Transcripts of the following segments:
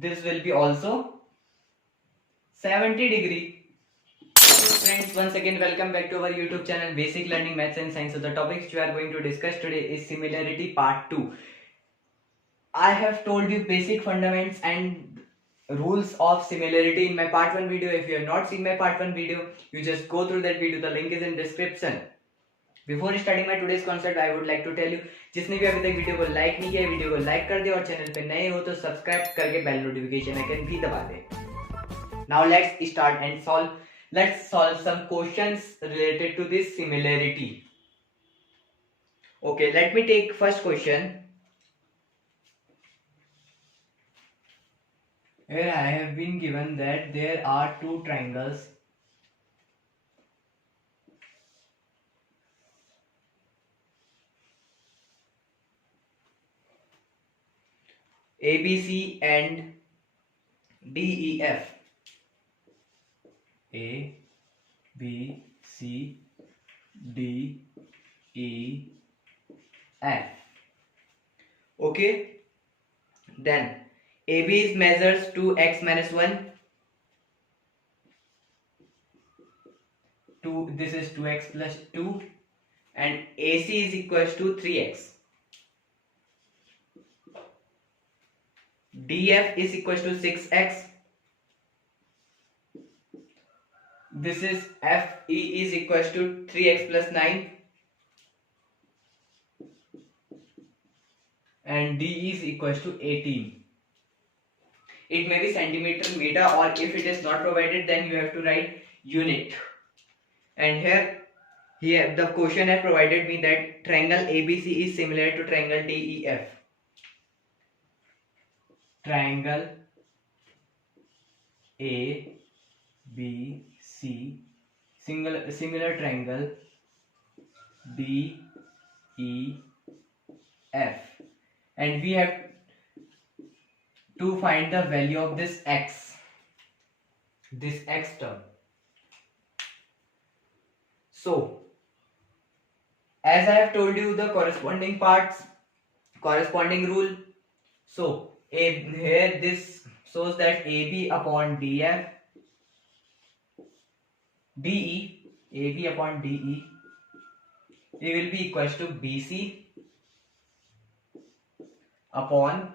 this will be also 70 degree. Friends, once again welcome back to our YouTube channel Basic Learning Maths and Science. So the topics we are going to discuss today is similarity part 2. I have told you basic fundamentals and rules of similarity in my part 1 video. If you have not seen my part 1 video, you just go through that video. The link is in description. Before starting my today's concept I would like to tell you, जिसने भी अभी तक video को like नहीं किया video को like कर दे और चैनल पे नए हो तो सब्सक्राइब करके बेल नोटिफिकेशन आइकन भी दबा दे. Now let's start and solve some questions related to this similarity. Okay, let me take first question. Here I have been given that there are two triangles ABC and DEF. A, B, C, D, E, F. Okay. Then AB is measures 2x minus 1. This is 2x plus 2. And AC is equals to 3x. DF is equals to 6x. This is FE is equals to 3x plus 9. And DE is equals to 18. It may be centimeter, meter, or if it is not provided, then you have to write unit. And here the question has provided me that triangle ABC is similar to triangle DEF. Triangle A, B, C, similar triangle D, E, F, and we have to find the value of this x term. So, as I have told you the corresponding parts, corresponding rule. So, here this shows that AB upon DF, DE, AB upon DE, it will be equals to BC upon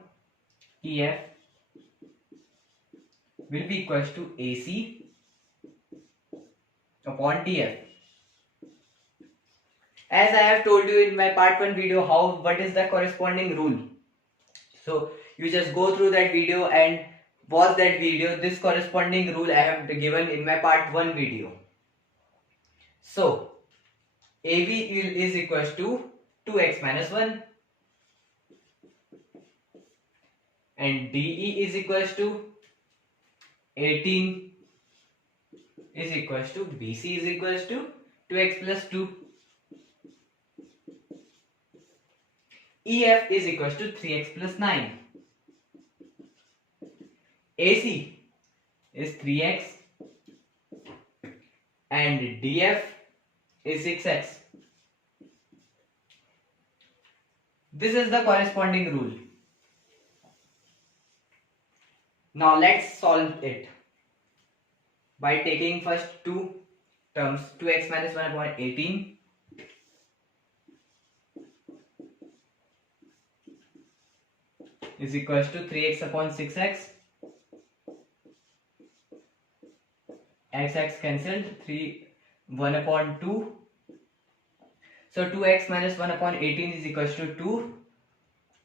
EF will be equals to AC upon DF. As I have told you in my part 1 video what is the corresponding rule. So you just go through that video and watch that video. This corresponding rule I have given in my part 1 video. So AB is equals to 2x minus 1 and DE is equals to 18 is equals to BC is equals to 2x plus 2. EF is equals to 3x plus 9. AC is 3x and DF is 6x. This is the corresponding rule. Now let's solve it by taking first two terms, 2x minus 1 upon 18 is equals to 3x upon 6x. X cancelled, 1 upon 2. So 2x minus 1 upon 18 is equals to 2.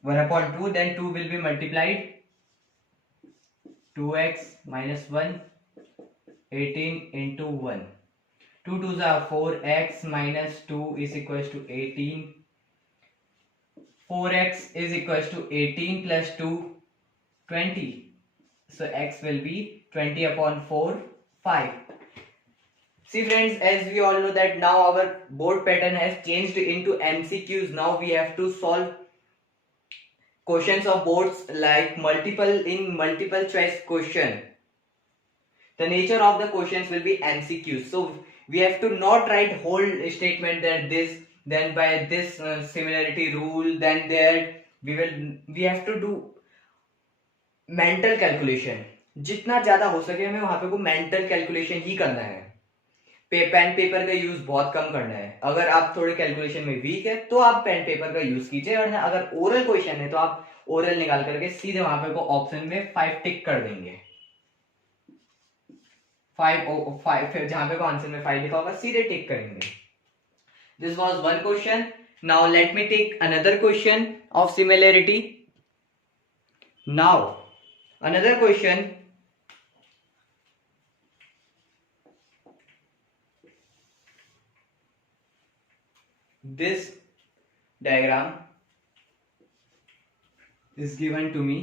1 upon 2, then 2 will be multiplied. 2x minus 1, 18 into 1. 2 2s are 4x minus 2 is equals to 18. 4x is equals to 18 plus 2, 20. So x will be 20 upon 4, 5. See friends, as we all know that now our board pattern has changed into MCQs. Now we have to solve questions of boards like multiple choice question. The nature of the questions will be MCQs. So we have to not write whole statement that this, then by this similarity rule, then there we have to do mental calculation, जितना ज्यादा हो सके हमें वहां पे को mental calculation ही करना है। पेन पेपर का यूज बहुत कम करना है। अगर आप थोड़े कैलकुलेशन में वीक है तो आप पेन पेपर का यूज कीजिए, और अगर ओरल क्वेश्चन है तो आप ओरल निकाल करके सीधे वहां पे को ऑप्शन में 5 टिक कर देंगे। 5 फिर जहां पे को आंसर में 5 लिखा होगा सीधे टिक करेंगे। This was one question. Now let me take another question of similarity. Now another question, this diagram is given to me,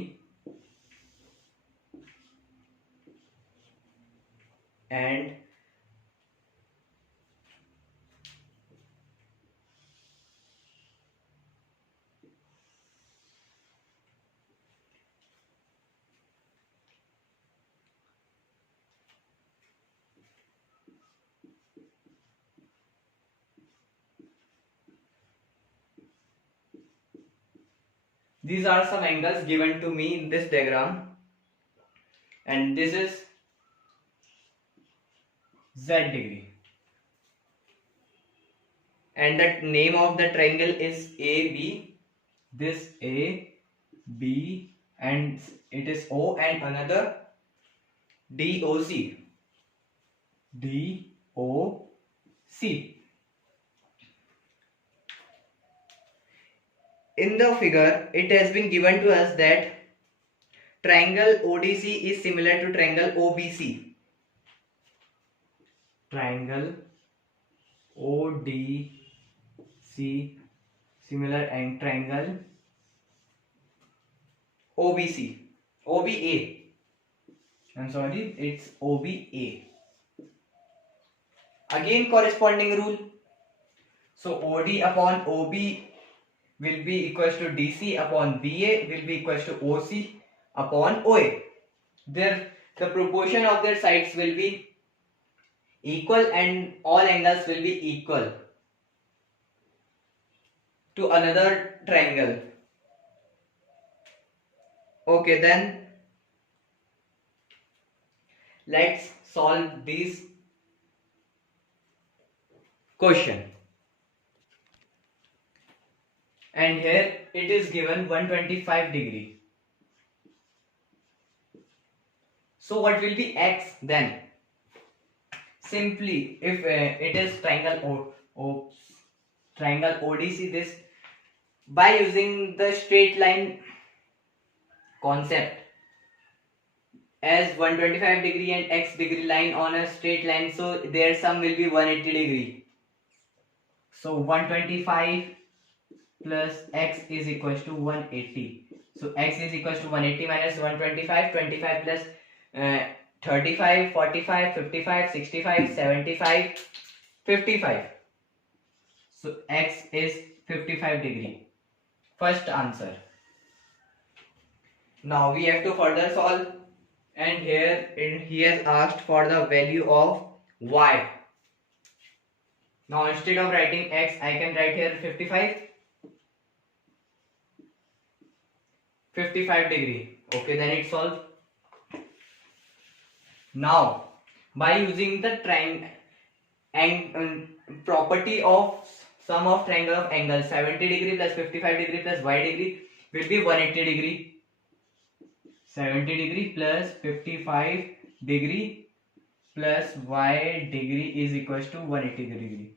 and these are some angles given to me in this diagram, and this is z degree, and the name of the triangle is AB. This A, B, and it is O, and another DOC. DOC. In the figure, it has been given to us that triangle ODC is similar to triangle OBC. Triangle ODC similar and triangle OBC. OBA. I'm sorry, it's OBA. Again corresponding rule. So OD upon OB will be equals to DC upon BA will be equals to OC upon OA. The proportion of their sides will be equal and all angles will be equal to another triangle. Okay, then let's solve this question. And here it is given 125 degree. So what will be x then? Simply, if it is triangle triangle ODC, this by using the straight line concept, as 125 degree and x degree line on a straight line, so their sum will be 180 degree. So 125 plus x is equals to 180. So x is equals to 180 minus 125, 25 plus 35, 45, 55, 65, 75, 55. So x is 55 degree. First answer. Now we have to further solve, and here he has asked for the value of y. Now instead of writing x, I can write here 55. 55 degree. Okay, then it's solved. Now by using the triangle and property of sum of triangle of angle, 70 degree plus 55 degree plus y degree will be 180 degree. 70 degree plus 55 degree plus y degree is equals to 180 degree.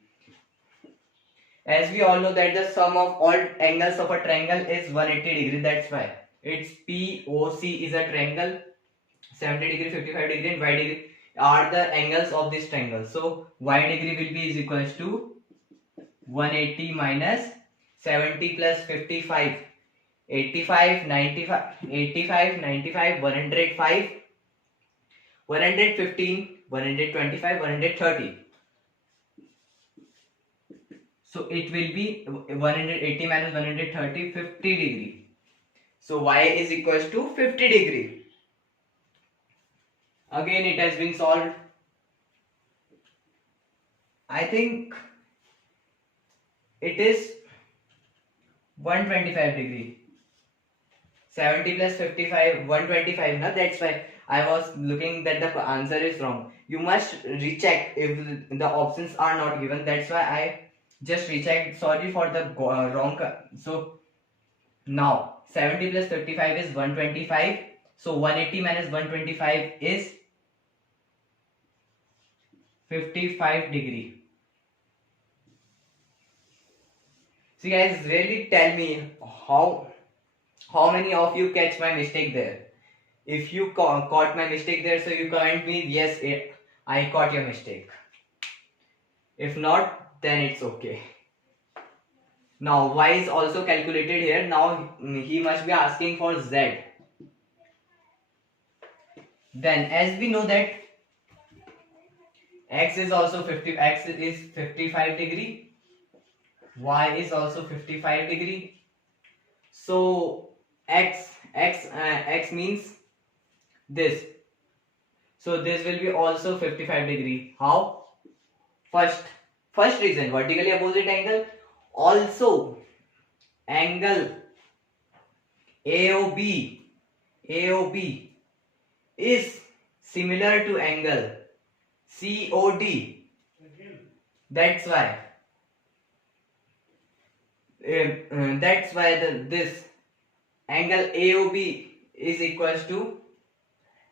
As we all know that the sum of all angles of a triangle is 180 degree, that's why its POC is a triangle. 70 degree, 55 degree and y degree are the angles of this triangle. So y degree will be is equals to 180 minus 70 plus 55, 85, 95, 85, 95, 105, 115, 125, 130. So it will be 180 minus 130, 50 degree. So y is equals to 50 degree. Again it has been solved. I think it is 125 degree. 70 plus 55, 125. Now that's why I was looking that the answer is wrong. You must recheck if the options are not given. That's why I just rechecked. Sorry for the wrong. So now 70 plus 55 is 125. So 180 minus 125 is 55 degree. See guys, really tell me how many of you catch my mistake there. If you caught my mistake there, so you comment me, yes, I caught your mistake. If not, then it's okay. Now y is also calculated here. Now he must be asking for z. Then as we know that x is 55 degree, y is also 55 degree. So x means this. So this will be also 55 degree. How? First reason, vertically opposite angle. Also angle AOB is similar to angle COD. That's why this angle AOB is equals to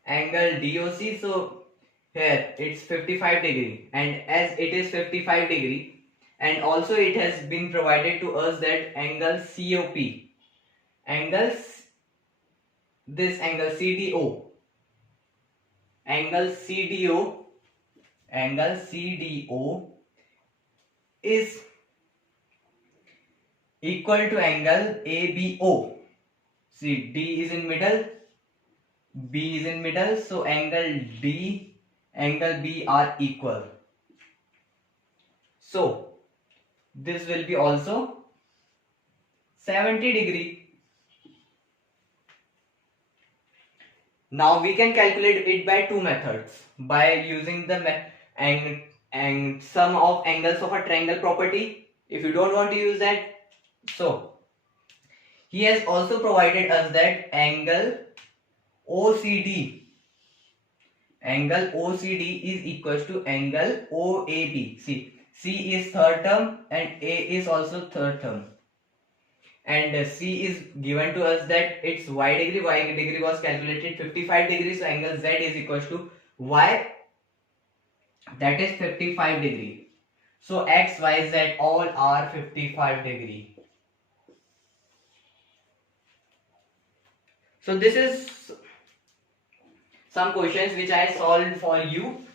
angle DOC. So here it's 55 degree, and as it is 55 degree, and also it has been provided to us that angle COP, this angle CDO is equal to angle ABO. See, D is in middle, B is in middle, so angle D, angle B are equal. So this will be also 70 degree. Now we can calculate it by two methods, by using the and sum of angles of a triangle property. If you don't want to use that, so he has also provided us that angle OCD is equals to angle OAB. See, C is third term and A is also third term, and C is given to us that it's y degree was calculated 55 degrees, so angle Z is equals to y, that is 55 degree. So X, Y, Z all are 55 degree. So this is some questions which I solved for you.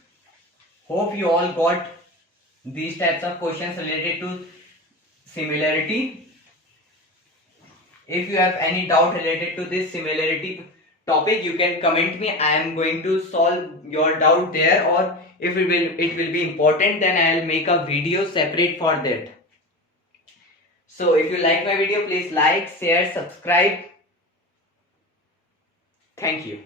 Hope you all got these types of questions related to similarity. If you have any doubt related to this similarity topic, you can comment me. I am going to solve your doubt there, or if it will be important, then I will make a video separate for that. So if you like my video, please like, share, subscribe. Thank you.